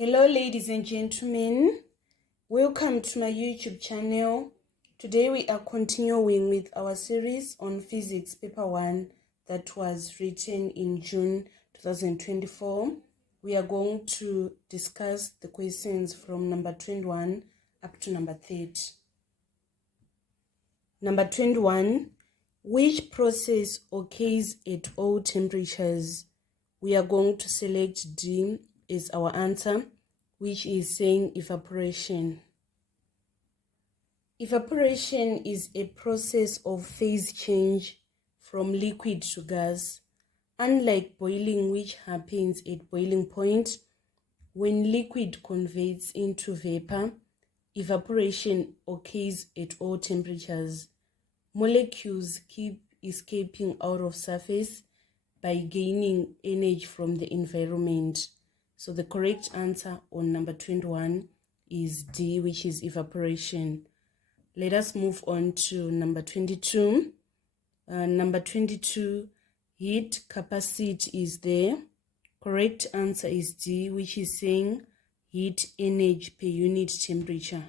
Hello ladies and gentlemen, welcome to my YouTube channel. Today we are continuing with our series on physics paper 1 that was written in June 2024. We are going to discuss the questions from number 21 up to number 30. Number 21, which process occurs at all temperatures? We are going to select D is our answer, which is saying evaporation. Evaporation is a process of phase change from liquid to gas. Unlike boiling, which happens at boiling point, when liquid converts into vapor, evaporation occurs at all temperatures. Molecules keep escaping out of surface by gaining energy from the environment. So the correct answer on number 21 is D, which is evaporation. Let us move on to number 22. Number 22, heat capacity is there. Correct answer is D, which is saying heat energy per unit temperature.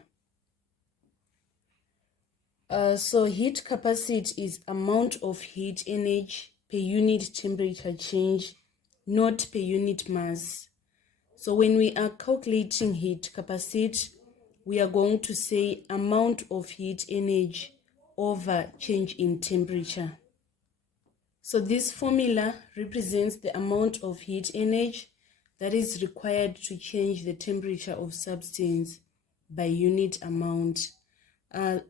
So heat capacity is amount of heat energy per unit temperature change, not per unit mass. So when we are calculating heat capacity, we are going to say amount of heat energy over change in temperature. So this formula represents the amount of heat energy that is required to change the temperature of substance by unit amount.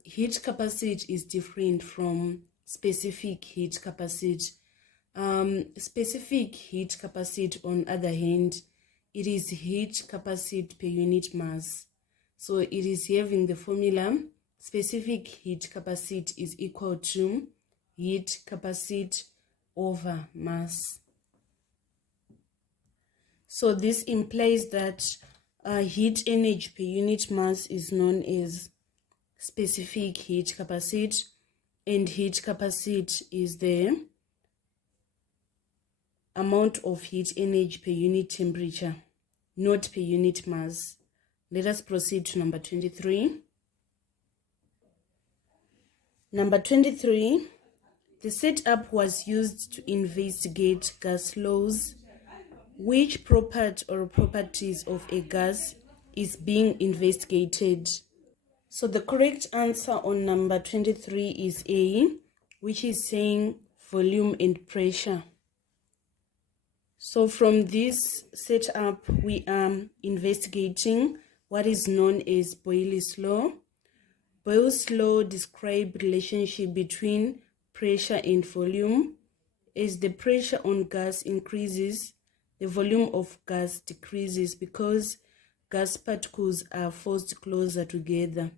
Heat capacity is different from specific heat capacity. Specific heat capacity, on the other hand, it is heat capacity per unit mass. So it is having the formula specific heat capacity is equal to heat capacity over mass. So this implies that heat energy per unit mass is known as specific heat capacity, and heat capacity is the amount of heat energy per unit temperature, not per unit mass. Let us proceed to number 23. Number 23, the setup was used to investigate gas laws. Which property or properties of a gas is being investigated? So the correct answer on number 23 is A, which is saying volume and pressure. So from this setup, we are investigating what is known as Boyle's law. Boyle's law describes the relationship between pressure and volume. As the pressure on gas increases, the volume of gas decreases because gas particles are forced closer together.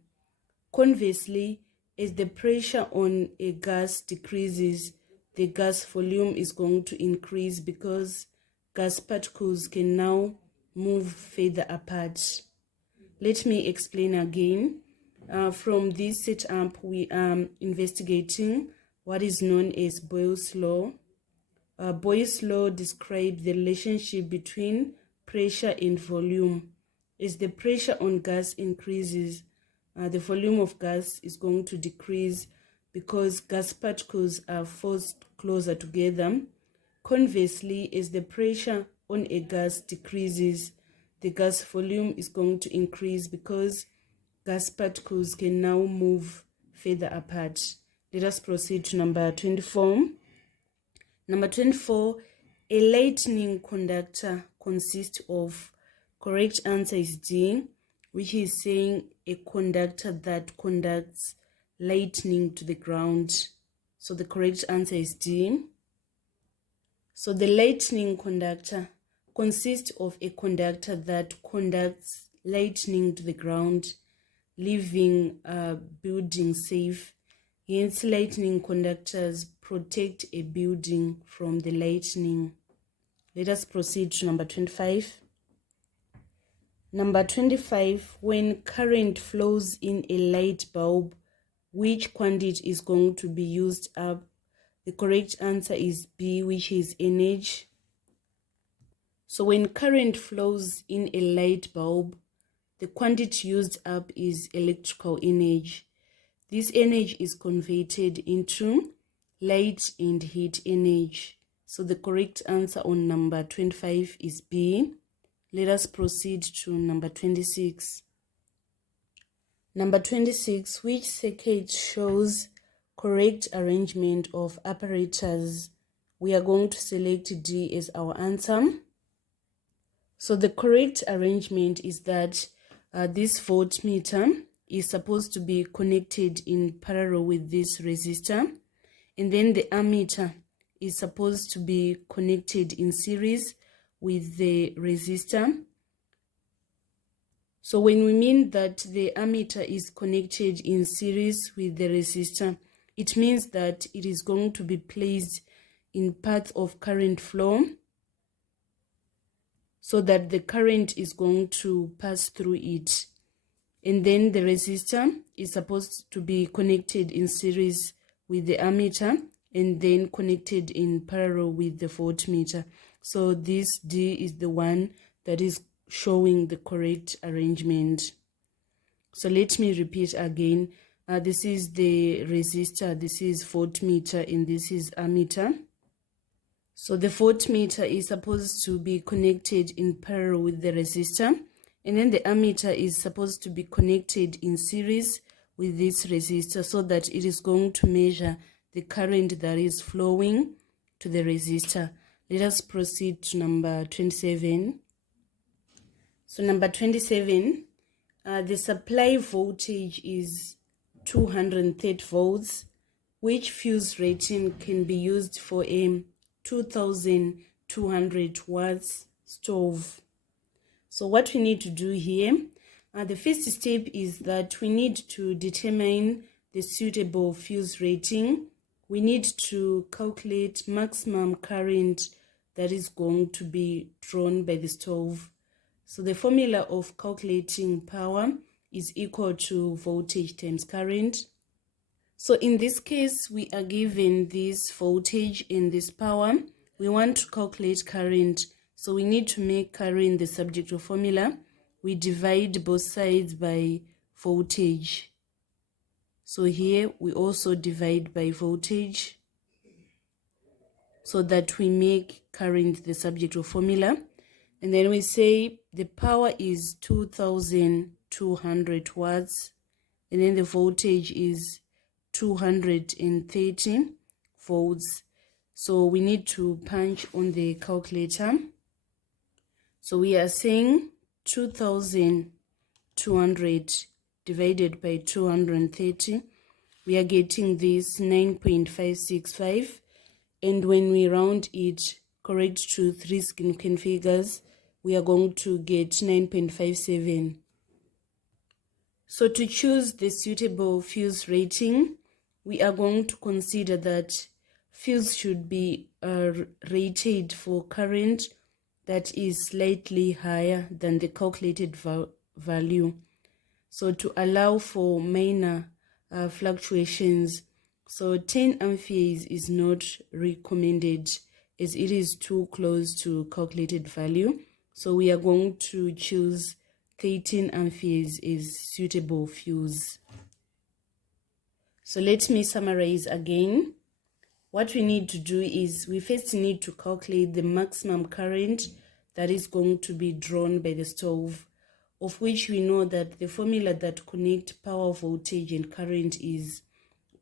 Conversely, as the pressure on a gas decreases, the gas volume is going to increase because gas particles can now move further apart. Let me explain again. From this setup, we are investigating what is known as Boyle's law. Boyle's law describes the relationship between pressure and volume. As the pressure on gas increases, the volume of gas is going to decrease because gas particles are forced closer together. Conversely, as the pressure on a gas decreases, the gas volume is going to increase because gas particles can now move further apart. Let us proceed to number 24. Number 24, a lightning conductor consists of, correct answer is D, which is saying a conductor that conducts lightning to the ground. So the correct answer is D. So the lightning conductor consists of a conductor that conducts lightning to the ground, leaving a building safe. Hence, lightning conductors protect a building from the lightning. Let us proceed to number 25. Number 25, when current flows in a light bulb, which quantity is going to be used up? The correct answer is B, which is energy. So when current flows in a light bulb, the quantity used up is electrical energy. This energy is converted into light and heat energy. So the correct answer on number 25 is B. Let us proceed to number 26. Number 26, which circuit shows correct arrangement of apparatus? We are going to select D as our answer. So the correct arrangement is that this voltmeter is supposed to be connected in parallel with this resistor, and then the ammeter is supposed to be connected in series with the resistor. So when we mean that the ammeter is connected in series with the resistor, it means that it is going to be placed in path of current flow so that the current is going to pass through it. And then the resistor is supposed to be connected in series with the ammeter and then connected in parallel with the voltmeter. So this D is the one that is showing the correct arrangement. So let me repeat again. This is the resistor, this is voltmeter, and this is ammeter. So the voltmeter is supposed to be connected in parallel with the resistor, and then the ammeter is supposed to be connected in series with this resistor so that it is going to measure the current that is flowing to the resistor. Let us proceed to number 27. So number 27, the supply voltage is 230 volts, which fuse rating can be used for a 2200 watts stove. So what we need to do here, the first step is that we need to determine the suitable fuse rating. We need to calculate maximum current that is going to be drawn by the stove. So the formula of calculating power is equal to voltage times current. So in this case, we are given this voltage and this power. We want to calculate current. So we need to make current the subject of formula. We divide both sides by voltage. So here we also divide by voltage so that we make current the subject of formula. And then we say the power is 2200 watts, and then the voltage is 230 volts. So we need to punch on the calculator. So we are saying 2200 divided by 230. We are getting this 9.565. And when we round it correct to 3 significant figures, we are going to get 9.57. So to choose the suitable fuse rating, we are going to consider that fuse should be rated for current that is slightly higher than the calculated value. So to allow for minor fluctuations, so 10 amperes is not recommended as it is too close to calculated value. So we are going to choose 13 amperes is suitable fuse. So let me summarize again. What we need to do is we first need to calculate the maximum current that is going to be drawn by the stove, of which we know that the formula that connects power, voltage, and current is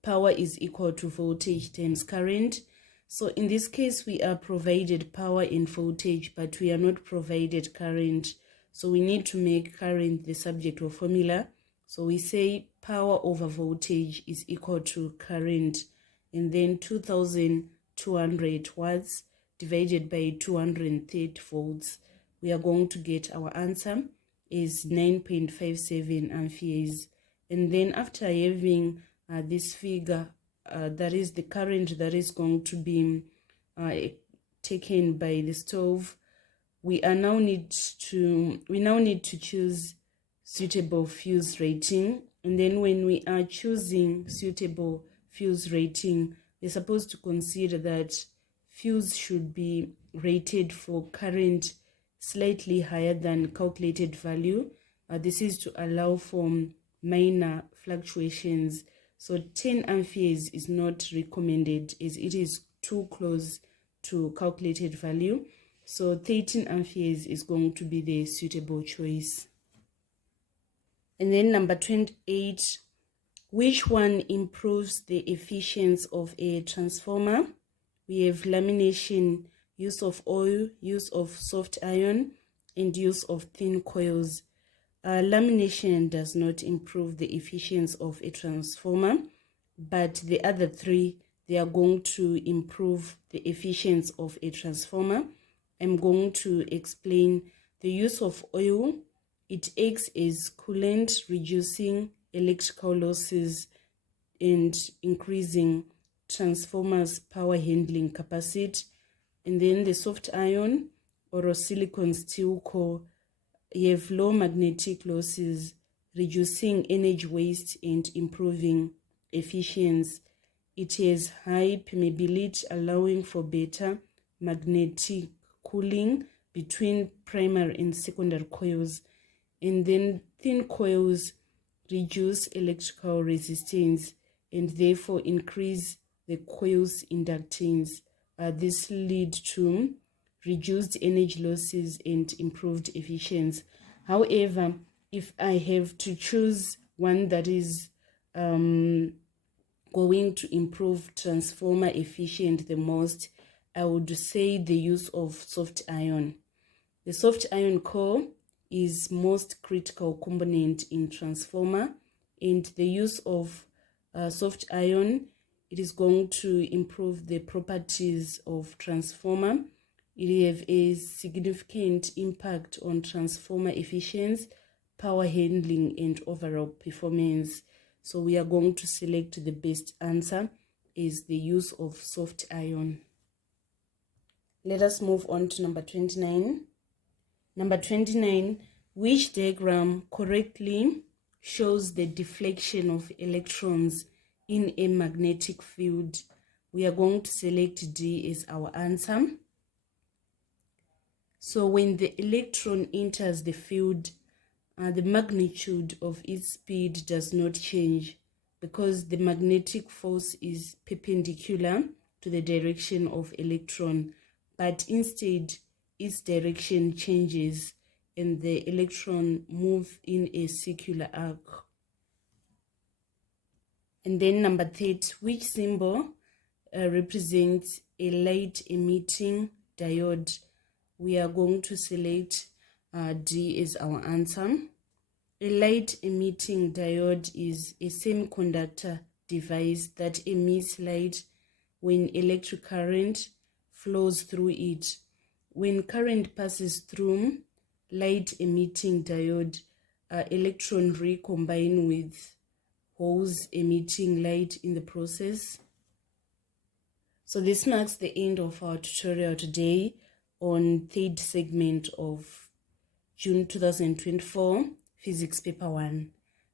power is equal to voltage times current. So in this case, we are provided power and voltage, but we are not provided current. So we need to make current the subject of formula. So we say power over voltage is equal to current, and then 2200 watts divided by 230 volts. We are going to get our answer is 9.57 amperes. And then after having this figure, that is the current that is going to be taken by the stove, we now need to choose suitable fuse rating. And then when we are choosing suitable fuse rating, we're supposed to consider that fuse should be rated for current slightly higher than calculated value. This is to allow for minor fluctuations. So 10 amperes is not recommended as it is too close to calculated value. So 13 amperes is going to be the suitable choice. And then number 28, which one improves the efficiency of a transformer? We have lamination, use of oil, use of soft iron, and use of thin coils. Lamination does not improve the efficiency of a transformer, but the other three, they are going to improve the efficiency of a transformer. I'm going to explain the use of oil. It acts as coolant, reducing electrical losses and increasing transformers' power handling capacity. And then the soft iron or a silicon steel core, you have low magnetic losses, reducing energy waste and improving efficiency. It has high permeability, allowing for better magnetic cooling between primary and secondary coils. And then thin coils reduce electrical resistance and therefore increase the coil's inductance. This leads to reduced energy losses and improved efficiency. However, if I have to choose one that is going to improve transformer efficiency the most, I would say the use of soft iron. The soft iron core is most critical component in transformer, and the use of soft iron, it is going to improve the properties of transformer. It have a significant impact on transformer efficiency, power handling, and overall performance. So we are going to select the best answer is the use of soft iron. Let us move on to number 29. Number 29, which diagram correctly shows the deflection of electrons in a magnetic field? We are going to select D as our answer. So when the electron enters the field, the magnitude of its speed does not change because the magnetic force is perpendicular to the direction of electron, but instead its direction changes and the electron moves in a circular arc. And then number 30, which symbol represents a light emitting diode? We are going to select D as our answer. A light emitting diode is a semiconductor device that emits light when electric current flows through it. When current passes through light emitting diode, electron recombine with holes emitting light in the process. So this marks the end of our tutorial today on third segment of June 2024 Physics Paper 1.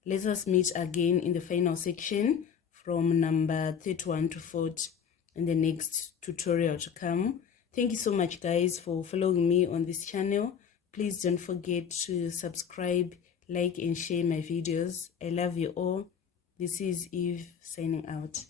Let us meet again in the final section from number 31 to 40 in the next tutorial to come. Thank you so much guys for following me on this channel. Please don't forget to subscribe, like and share my videos. I love you all. This is Eve signing out.